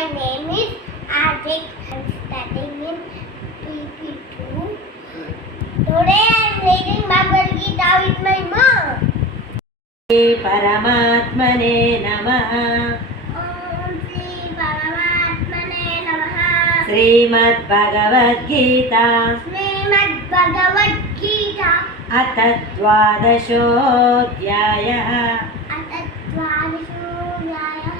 My name is Ajik. I'm studying in PP2. Today I'm reading Bhagavad Gita with my mom. परमात्मने नमः। Om Shri Paramatmane Namaha. Shrimad Bhagavad Gita Srimad Bhagavad Gita. अथ द्वादशोऽध्यायः। Atattvadishovyayah.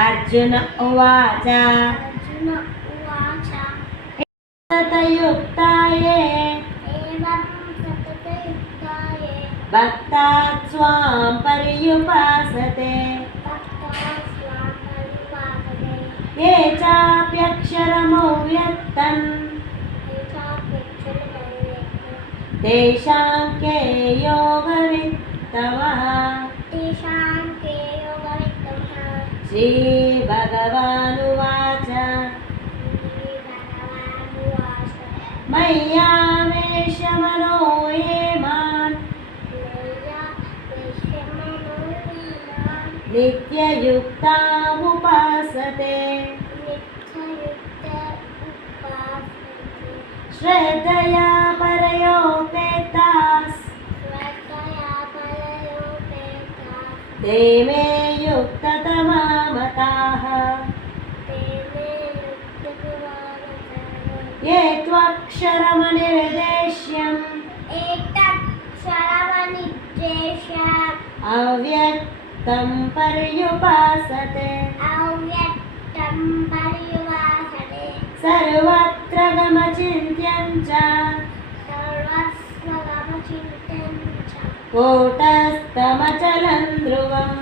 Arjuna उवाच Arjuna Uvacha. सतयुक्ताये Evam satatayuktaye. भक्ता स्वां पर्युपासते Bhaktasvaparivarade. ये चाप्यक्षरमव्यक्तम् तेषां के योगवित्तमः। तेषां के योगवित्तमः। श्रीभगवानुवाच श्रीभगवानुवाच मय्यावेश्य मनो ये मां नित्ययुक्तामुपासते श्रद्धया परयोपेताः ते मे युक्ततमा मताः। ये त्वक्षरमनिर्देश्यम् अव्यक्तं पर्युपासते सर्वत्र गमचिन्त्यं च कूटस्थमचलं ध्रुवम्।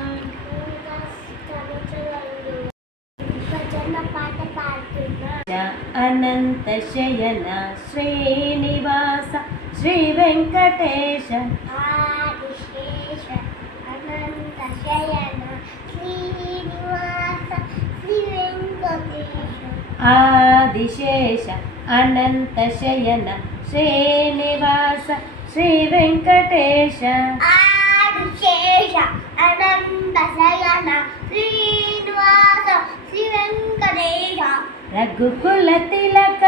अनन्तशयन श्रीनिवास श्रीवेङ्कटेश आदिशेष अनन्तशयन श्रीनिवास श्रीवेङ्कटेश आदिशेष अनन्तशयन श्रीनिवास श्रीवेङ्कटेश रघुकुलतिलक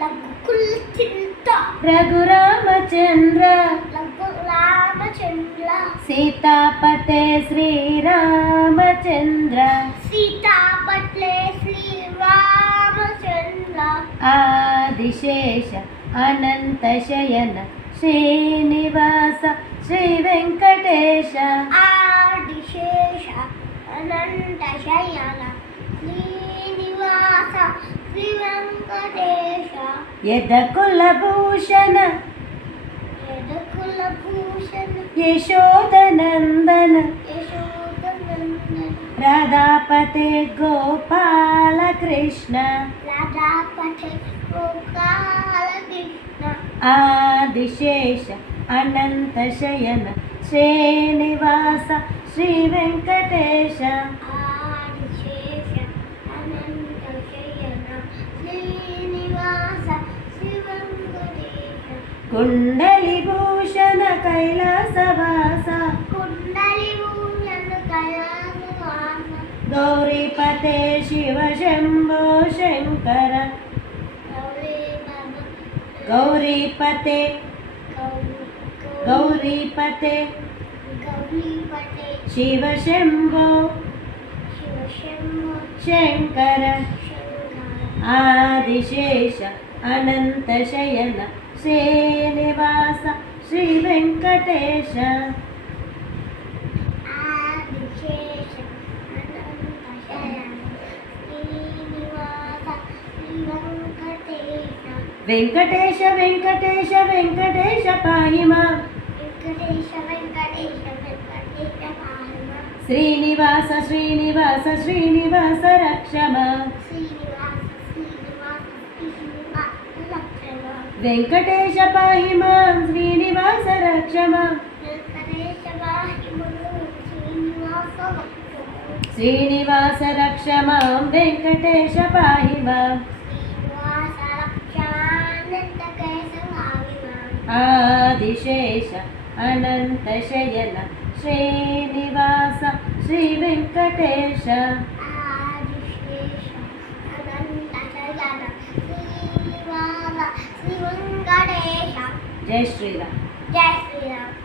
लघुकुलचिन्त रघुरामचन्द्र लघुरामचन्द्र सीतापते श्रीरामचन्द्र सीतापते श्रीरामचन्द्र आदिशेष अनन्तशयन श्रीनिवास श्रीवेङ्कटेश आदिशेष अनन्तशयन श्रीनिवास श्रीवेङ्कटेश यदकुलभूषण यदकुलभूषण यशोदनन्दन यशोदनन्दन राधापते गोपालकृष्ण राधापते गोपालकृष्ण आदिशेष अनन्तशयन श्रीनिवास श्रीवेङ्कटेश आदिशेष अनन्तशयन श्रीनिवास श्रीवेङ्कटेश कुण्डलिभूषण कैलासवास कुण्डलिभूषण कैलासवास गौरीपते शिव शम्भो शङ्कर गौरीपते गौरीपते शिव शम्भो शङ्कर आदिशेष अनन्तशयन श्रीनिवास श्रीवेङ्कटेश आदिशेष अनन्तशयन श्रीनिवास श्रीवेङ्कटेश वेङ्कटेश वेङ्कटेश वेङ्कटेश पाहि मां वेङ्कटेश वेङ्कटेश वेङ्कटेश पाहि मां श्रीनिवास श्रीनिवास श्रीनिवास रक्ष मां श्रीनिवास श्रीनिवास श्रीनिवास रक्ष मां वेङ्कटेश पाहि मां श्रीनिवास रक्ष मां वेङ्कटेश पाहि मां श्रीनिवास रक्ष मां श्रीनिवास रक्ष मां वेङ्कटेश पाहि मां श्रीनिवास रक्षानन्दकेश पाहि मां आदिशेष अनन्तशयन श्रीनिवास श्रीवेङ्कटेश आदिशेष జై శ్రీరామ్. జై శ్రీరామ్.